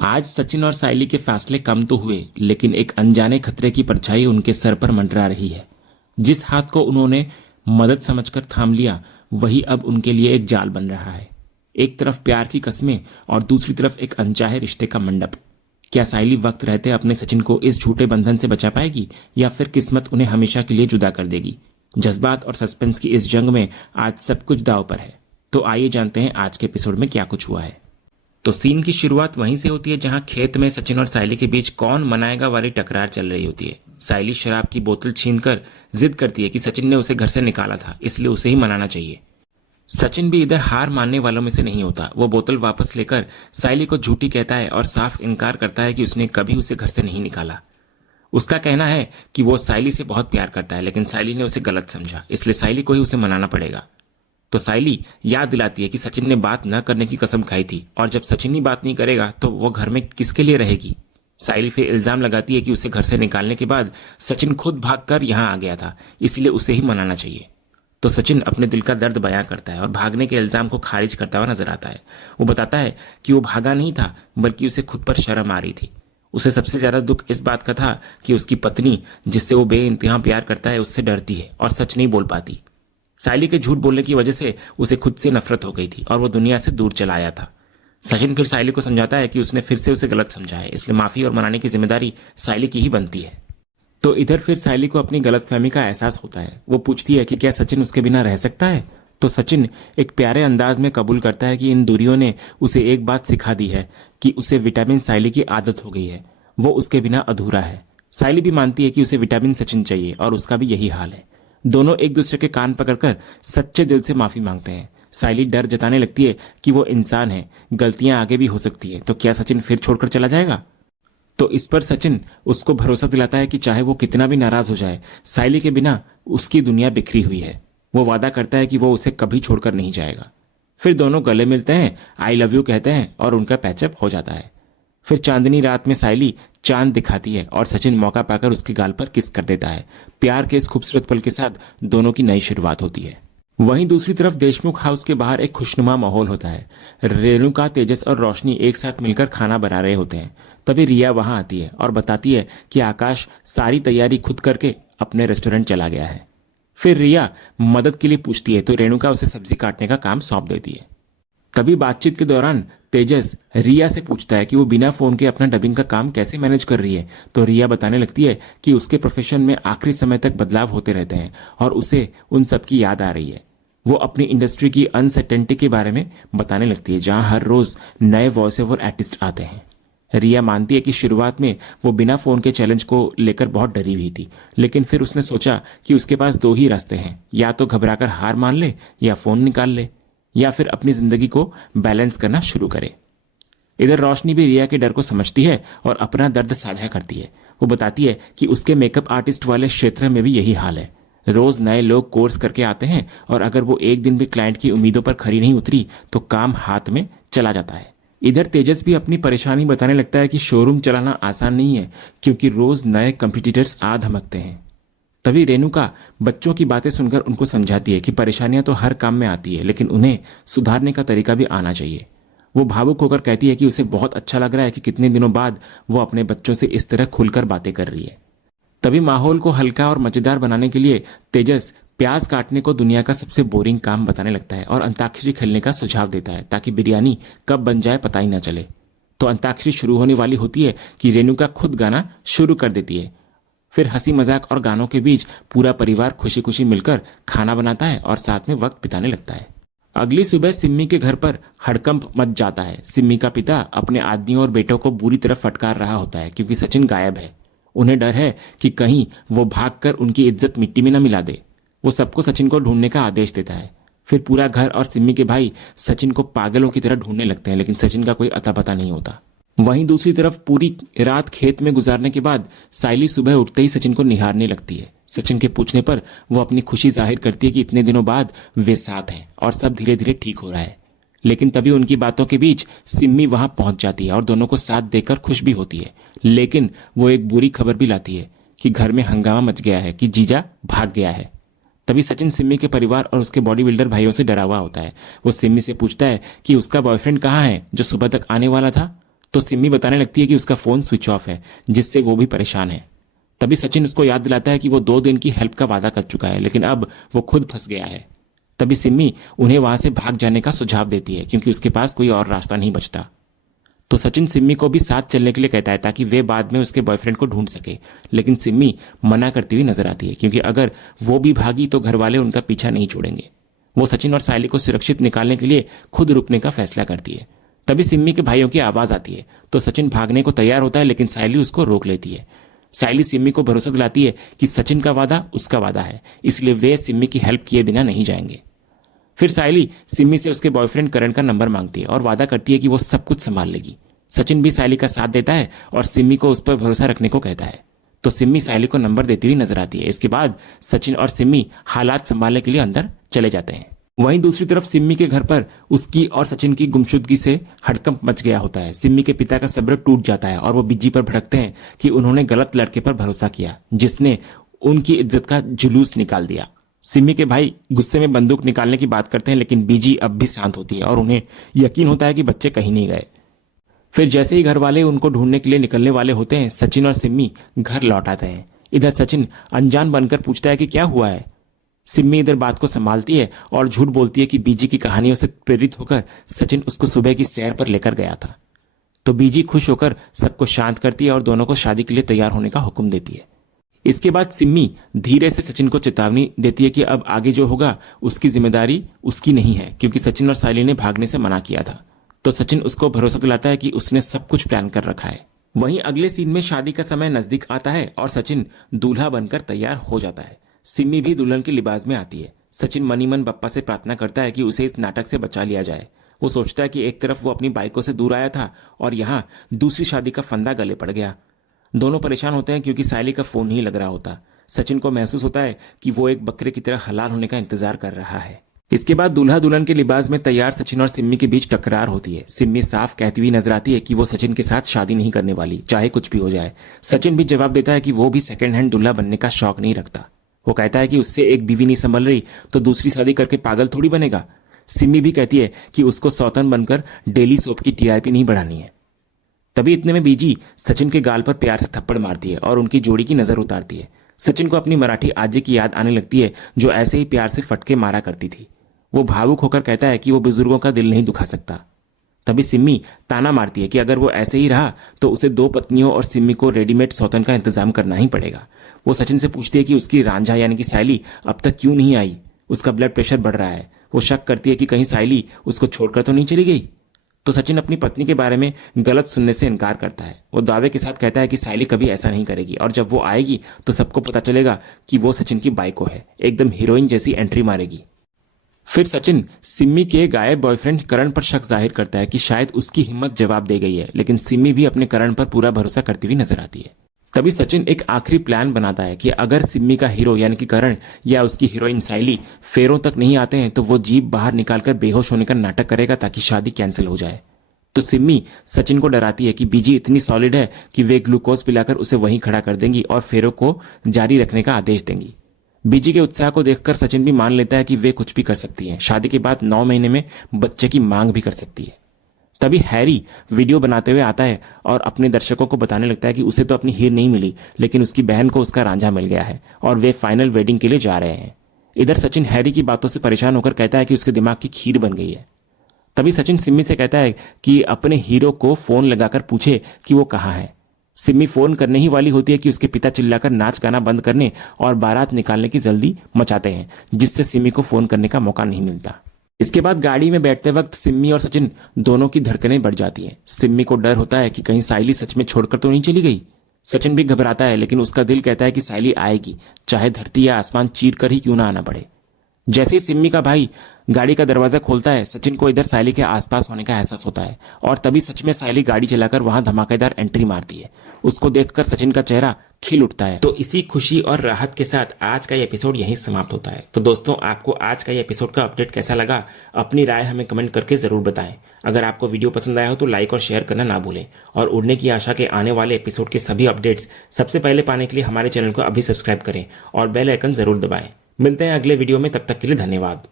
आज सचिन और सायली के फैसले कम तो हुए, लेकिन एक अनजाने खतरे की परछाई उनके सर पर मंडरा रही है। जिस हाथ को उन्होंने मदद समझकर थाम लिया, वही अब उनके लिए एक जाल बन रहा है। एक तरफ प्यार की कस्में और दूसरी तरफ एक अनचाहे रिश्ते का मंडप। क्या सायली वक्त रहते अपने सचिन को इस झूठे बंधन से बचा पाएगी, या फिर किस्मत उन्हें हमेशा के लिए जुदा कर देगी? जज्बात और सस्पेंस की इस जंग में आज सब कुछ दांव पर है। तो आइए जानते हैं आज के एपिसोड में क्या कुछ हुआ है। तो सीन की शुरुआत वहीं से होती है जहां खेत में सचिन और सायली के बीच कौन मनाएगा वाली टकरार चल रही होती है। सायली शराब की बोतल छीनकर जिद करती है कि सचिन ने उसे घर से निकाला था, इसलिए उसे ही मनाना चाहिए। सचिन भी इधर हार मानने वालों में से नहीं होता। वो बोतल वापस लेकर सायली को झूठी कहता है और साफ इनकार करता है कि उसने कभी उसे घर से नहीं निकाला। उसका कहना है कि वो सायली से बहुत प्यार करता है, लेकिन सायली ने उसे गलत समझा, इसलिए सायली को ही उसे मनाना पड़ेगा। तो सायली याद दिलाती है कि सचिन ने बात न करने की कसम खाई थी, और जब सचिन ही बात नहीं करेगा तो वो घर में किसके लिए रहेगी। सायली फिर इल्जाम लगाती है कि उसे घर से निकालने के बाद सचिन खुद भागकर यहां आ गया था, इसलिए उसे ही मनाना चाहिए। तो सचिन अपने दिल का दर्द बयां करता है और भागने के इल्जाम को खारिज करता हुआ नजर आता है। वो बताता है कि वो भागा नहीं था, बल्कि उसे खुद पर शर्म आ रही थी। उसे सबसे ज्यादा दुख इस बात का था कि उसकी पत्नी, जिससे वो बेइंतहा प्यार करता है, उससे डरती है और सच नहीं बोल पाती। सायली के झूठ बोलने की वजह से उसे खुद से नफरत हो गई थी और वो दुनिया से दूर चला आया था। सचिन फिर सायली को समझाता है कि उसने फिर से उसे गलत समझा है, इसलिए माफी और मनाने की जिम्मेदारी सायली की ही बनती है। तो इधर फिर सायली को अपनी गलतफहमी का एहसास होता है। वो पूछती है कि क्या सचिन उसके बिना रह सकता है। तो सचिन एक प्यारे अंदाज में कबूल करता है कि इन दूरियों ने उसे एक बात सिखा दी है कि उसे विटामिन सायली की आदत हो गई है, वो उसके बिना अधूरा है। सायली भी मानती है कि उसे विटामिन सचिन चाहिए और उसका भी यही हाल है। दोनों एक दूसरे के कान पकड़कर सच्चे दिल से माफी मांगते हैं। सायली डर जताने लगती है कि वो इंसान है, गलतियां आगे भी हो सकती है, तो क्या सचिन फिर छोड़कर चला जाएगा। तो इस पर सचिन उसको भरोसा दिलाता है कि चाहे वो कितना भी नाराज हो जाए, सायली के बिना उसकी दुनिया बिखरी हुई है। वो वादा करता है कि वो उसे कभी छोड़कर नहीं जाएगा। फिर दोनों गले मिलते हैं, आई लव यू कहते हैं और उनका पैचअप हो जाता है। फिर चांदनी रात में सायली चांद दिखाती है और सचिन मौका पाकर उसके गाल पर किस कर देता है। प्यार के इस खूबसूरत पल के साथ दोनों की नई शुरुआत होती है। वहीं दूसरी तरफ देशमुख हाउस के बाहर एक खुशनुमा माहौल होता है। रेणुका, तेजस और रोशनी एक साथ मिलकर खाना बना रहे होते हैं। तभी रिया वहां आती है और बताती है कि आकाश सारी तैयारी खुद करके अपने रेस्टोरेंट चला गया है। फिर रिया मदद के लिए पूछती है तो रेणुका उसे सब्जी काटने का काम सौंप देती है। तभी बातचीत के दौरान तेजस रिया से पूछता है कि वो बिना फोन के अपना डबिंग का काम कैसे मैनेज कर रही है। तो रिया बताने लगती है कि उसके प्रोफेशन में आखिरी समय तक बदलाव होते रहते हैं और उसे उन सब की याद आ रही है। वो अपनी इंडस्ट्री की अनसर्टेनिटी के बारे में बताने लगती है, जहां हर रोज नए वॉइस ओवर आर्टिस्ट आते हैं। रिया मानती है कि शुरुआत में वो बिना फोन के चैलेंज को लेकर बहुत डरी हुई थी, लेकिन फिर उसने सोचा कि उसके पास दो ही रास्ते हैं, या तो घबराकर हार मान ले, या फोन निकाल ले, या फिर अपनी जिंदगी को बैलेंस करना शुरू करे। इधर रोशनी भी रिया के डर को समझती है और अपना दर्द साझा करती है। वो बताती है कि उसके मेकअप आर्टिस्ट वाले क्षेत्र में भी यही हाल है। रोज नए लोग कोर्स करके आते हैं और अगर वो एक दिन भी क्लाइंट की उम्मीदों पर खरी नहीं उतरी तो काम हाथ में चला जाता है। इधर तेजस भी अपनी परेशानी बताने लगता है कि शोरूम चलाना आसान नहीं है, क्योंकि रोज नए कंपटीटर्स आ धमकते हैं। तभी रेणुका बच्चों की बातें सुनकर उनको समझाती है कि परेशानियां तो हर काम में आती है, लेकिन उन्हें सुधारने का तरीका भी आना चाहिए। वो भावुक होकर कहती है कि उसे बहुत अच्छा लग रहा है कि कितने दिनों बाद वो अपने बच्चों से इस तरह खुलकर बातें कर रही है। तभी माहौल को हल्का और मजेदार बनाने के लिए तेजस प्याज काटने को दुनिया का सबसे बोरिंग काम बताने लगता है और अंताक्षरी खेलने का सुझाव देता है, ताकि बिरयानी कब बन जाए पता ही ना चले। तो अंताक्षरी शुरू होने वाली होती है कि रेणुका खुद गाना शुरू कर देती है। फिर हंसी मजाक और गानों के बीच पूरा परिवार खुशी खुशी मिलकर खाना बनाता है और साथ में वक्त बिताने लगता है। अगली सुबह सिम्मी के घर पर हड़कंप मच जाता है। सिम्मी का पिता अपने आदमियों और बेटों को बुरी तरह फटकार रहा होता है, क्योंकि सचिन गायब है। उन्हें डर है कि कहीं वो भागकर उनकी इज्जत मिट्टी में न मिला दे। वो सबको सचिन को ढूंढने का आदेश देता है। फिर पूरा घर और सिम्मी के भाई सचिन को पागलों की तरह ढूंढने लगते हैं, लेकिन सचिन का कोई अता पता नहीं होता। वहीं दूसरी तरफ पूरी रात खेत में गुजारने के बाद सायली सुबह उठते ही सचिन को निहारने लगती है। सचिन के पूछने पर वो अपनी खुशी जाहिर करती है कि इतने दिनों बाद वे साथ हैं और सब धीरे धीरे ठीक हो रहा है। लेकिन तभी उनकी बातों के बीच सिम्मी वहां पहुंच जाती है और दोनों को साथ देकर खुश भी होती है। लेकिन वो एक बुरी खबर भी लाती है कि घर में हंगामा मच गया है, कि जीजा भाग गया है। तभी सचिन सिम्मी के परिवार और उसके बॉडी बिल्डर भाइयों से डरा हुआ होता है। वो सिम्मी से पूछता है कि उसका बॉयफ्रेंड कहाँ है जो सुबह तक आने वाला था। तो सिम्मी बताने लगती है कि उसका फोन स्विच ऑफ है, जिससे वो भी परेशान है। तभी सचिन उसको याद दिलाता है कि वो 2 दिन की हेल्प का वादा कर चुका है, लेकिन अब वो खुद फंस गया है। तभी सिम्मी उन्हें वहां से भाग जाने का सुझाव देती है, क्योंकि उसके पास कोई और रास्ता नहीं बचता। तो सचिन सिम्मी को भी साथ चलने के लिए कहता है, ताकि वे बाद में उसके बॉयफ्रेंड को ढूंढ सके। लेकिन सिम्मी मना करती हुई नजर आती है, क्योंकि अगर वो भी भागी तो घर वाले उनका पीछा नहीं छोड़ेंगे। वो सचिन और सायली को सुरक्षित निकालने के लिए खुद रुकने का फैसला करती है। तभी सिम्मी के भाइयों की आवाज आती है, तो सचिन भागने को तैयार होता है, लेकिन सायली उसको रोक लेती है। सायली सिम्मी को भरोसा दिलाती है कि सचिन का वादा उसका वादा है, इसलिए वे सिम्मी की हेल्प किए बिना नहीं जाएंगे। फिर सायली सिम्मी से उसके बॉयफ्रेंड करण का नंबर मांगती है और वादा करती है कि वो सब कुछ संभाल लेगी। सचिन भी सायली का साथ देता है और सिम्मी को उस पर भरोसा रखने को कहता है। तो सिम्मी सायली को नंबर देती हुई नजर आती है। इसके बाद सचिन और सिम्मी हालात संभालने के लिए अंदर चले जाते हैं। वहीं दूसरी तरफ सिम्मी के घर पर उसकी और सचिन की गुमशुदगी से हड़कंप मच गया होता है। सिम्मी के पिता का सब्र टूट जाता है और वो बिज्जी पर भड़कते हैं कि उन्होंने गलत लड़के पर भरोसा किया, जिसने उनकी इज्जत का जुलूस निकाल दिया। सिम्मी के भाई गुस्से में बंदूक निकालने की बात करते हैं, लेकिन बीजी अब भी शांत होती है और उन्हें यकीन होता है कि बच्चे कहीं नहीं गए। फिर जैसे ही घर वाले उनको ढूंढने के लिए निकलने वाले होते हैं, सचिन और सिम्मी घर लौट आते हैं। इधर सचिन अनजान बनकर पूछता है कि क्या हुआ है। सिम्मी इधर बात को संभालती है और झूठ बोलती है कि बीजी की कहानियों से प्रेरित होकर सचिन उसको सुबह की सैर पर लेकर गया था। तो बीजी खुश होकर सबको शांत करती है और दोनों को शादी के लिए तैयार होने का हुक्म देती है। इसके बाद सिम्मी धीरे से सचिन को चेतावनी देती है कि अब आगे जो होगा उसकी जिम्मेदारी उसकी नहीं है, क्योंकि सचिन और सायली ने भागने से मना किया था। तो सचिन उसको भरोसा दिलाता है कि उसने सब कुछ प्लान कर रखा है। वहीं अगले सीन में शादी का समय नजदीक आता है और सचिन दूल्हा बनकर तैयार हो जाता है। सिम्मी भी दुल्हन के लिबास में आती है। सचिन मनी मन बप्पा से प्रार्थना करता है कि उसे इस नाटक से बचा लिया जाए। वो सोचता है कि एक तरफ वो अपनी बाइकों से दूर आया था और यहाँ दूसरी शादी का फंदा गले पड़ गया। दोनों परेशान होते हैं क्योंकि सायली का फोन नहीं लग रहा होता। सचिन को महसूस होता है कि वो एक बकरे की तरह हलाल होने का इंतजार कर रहा है। इसके बाद दूल्हा दुल्हन के लिबास में तैयार सचिन और सिम्मी के बीच टकरार होती है। सिम्मी साफ कहती हुई नजर आती है कि वो सचिन के साथ शादी नहीं करने वाली, चाहे कुछ भी हो जाए। सचिन भी जवाब देता है कि वो भी सेकंड हैंड दूल्हा बनने का शौक नहीं रखता। वो कहता है कि उससे एक बीवी नहीं संभल रही तो दूसरी शादी करके पागल थोड़ी बनेगा। सिम्मी भी कहती है कि उसको सौतन बनकर डेली सोप की टीआरपी नहीं बढ़ानी है। तभी इतने में बीजी सचिन के गाल पर प्यार से थप्पड़ मारती है और उनकी जोड़ी की नजर उतारती है। सचिन को अपनी मराठी आजी की याद आने लगती है, जो ऐसे ही प्यार से फटके मारा करती थी। वो भावुक होकर कहता है कि वो बुजुर्गों का दिल नहीं दुखा सकता। तभी सिम्मी ताना मारती है कि अगर वो ऐसे ही रहा तो उसे 2 पत्नियों और सिम्मी को रेडीमेड सौतन का इंतजाम करना ही पड़ेगा। वो सचिन से पूछती है कि उसकी रांझा यानी कि सायली अब तक क्यों नहीं आई। उसका ब्लड प्रेशर बढ़ रहा है। वो शक करती है कि कहीं सायली उसको छोड़कर तो नहीं चली गई। तो सचिन अपनी पत्नी के बारे में गलत सुनने से इनकार करता है। वो दावे के साथ कहता है कि सायली कभी ऐसा नहीं करेगी और जब वो आएगी तो सबको पता चलेगा कि वो सचिन की बाइको है। एकदम हीरोइन जैसी एंट्री मारेगी। फिर सचिन सिम्मी के गायब बॉयफ्रेंड करण पर शक जाहिर करता है कि शायद उसकी हिम्मत जवाब दे गई है, लेकिन सिम्मी भी अपने करण पर पूरा भरोसा करती हुई नजर आती है। तभी सचिन एक आखिरी प्लान बनाता है कि अगर सिम्मी का हीरो यानी कि करण या उसकी हीरोइन सायली फेरों तक नहीं आते हैं तो वो जीप बाहर निकालकर बेहोश होने का नाटक करेगा ताकि शादी कैंसिल हो जाए। तो सिम्मी सचिन को डराती है कि बीजी इतनी सॉलिड है कि वे ग्लूकोज पिलाकर उसे वहीं खड़ा कर देंगी और फेरों को जारी रखने का आदेश देंगी। बीजी के उत्साह को देखकर सचिन भी मान लेता है कि वे कुछ भी कर सकती हैं। शादी के बाद 9 महीने में बच्चे की मांग भी कर सकती है। तभी हैरी वीडियो बनाते हुए आता है और अपने दर्शकों को बताने लगता है कि उसे तो अपनी हीर नहीं मिली, लेकिन उसकी बहन को उसका रांझा मिल गया है और वे फाइनल वेडिंग के लिए जा रहे हैं। इधर सचिन हैरी की बातों से परेशान होकर कहता है कि उसके दिमाग की खीर बन गई है। तभी सचिन सिम्मी से कहता है कि अपने हीरो को फोन लगाकर पूछे कि वो कहाँ है। सिम्मी फोन करने ही वाली होती है कि उसके पिता चिल्लाकर नाच गाना बंद करने और बारात निकालने की जल्दी मचाते हैं, जिससे सिम्मी को फोन करने का मौका नहीं मिलता। इसके बाद गाड़ी में बैठते वक्त सिम्मी और सचिन दोनों की धड़कनें बढ़ जाती हैं। सिम्मी को डर होता है कि कहीं सायली सच में छोड़कर तो नहीं चली गई। सचिन भी घबराता है, लेकिन उसका दिल कहता है कि सायली आएगी, चाहे धरती या आसमान चीर कर ही क्यों ना आना पड़े। जैसे ही सिम्मी का भाई गाड़ी का दरवाजा खोलता है, सचिन को इधर सायली के आसपास होने का एहसास होता है और तभी सच में सायली गाड़ी चलाकर वहां धमाकेदार एंट्री मारती है। उसको देखकर सचिन का चेहरा खिल उठता है। तो इसी खुशी और राहत के साथ आज का ये एपिसोड यहीं समाप्त होता है। तो दोस्तों, आपको आज का ये एपिसोड का अपडेट कैसा लगा, अपनी राय हमें कमेंट करके जरूर बताएं। अगर आपको वीडियो पसंद आया हो तो लाइक और शेयर करना ना भूलें और उड़ने की आशा के आने वाले एपिसोड के सभी अपडेट्स सबसे पहले पाने के लिए हमारे चैनल को अभी सब्सक्राइब करें और बेल आइकन जरूर दबाएं। मिलते हैं अगले वीडियो में, तब तक के लिए धन्यवाद।